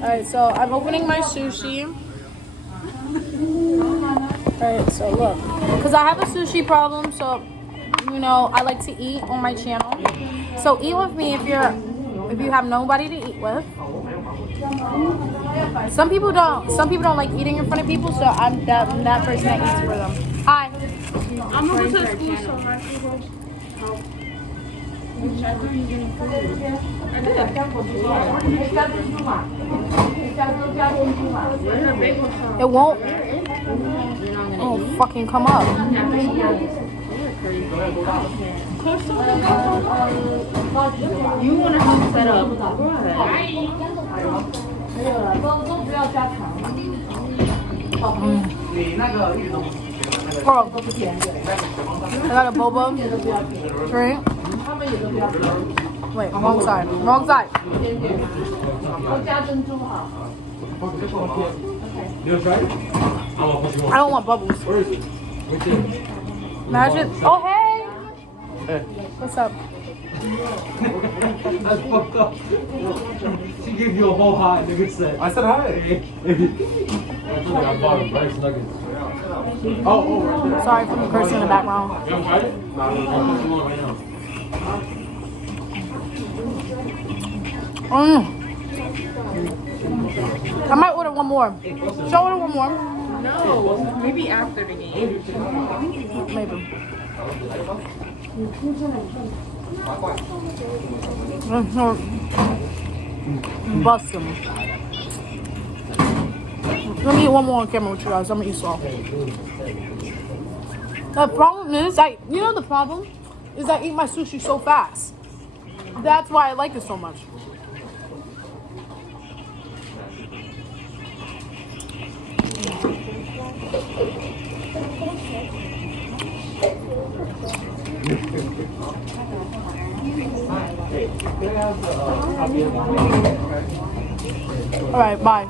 Alright, so I'm opening my sushi. Alright, so look. Because I have a sushi problem, so, you know, I like to eat on my channel. So eat with me if you have nobody to eat with. Some people don't like eating in front of people, so I'm that person that eats for them. Hi. I'm going to the school, so I can go. It won't. Oh, fucking come up. You want to help set up? Oh, I got a boba drink. Wait, wrong side. Wrong side. I don't want bubbles. Where is it? Imagine. Oh, hey. What's up? That's fucked up. She gave you a whole hot nigga set. I said hi. I bought him rice nuggets. Oh, right there. Sorry for the person in the background. You want to fight it? No, I'm right now. I might order one more. Should I order one more? No, maybe after the game. Maybe. Bust them. Let me eat one more on camera with you guys. I'm gonna eat soft. The problem is, the problem is I eat my sushi so fast. That's why I like it so much. All right, bye.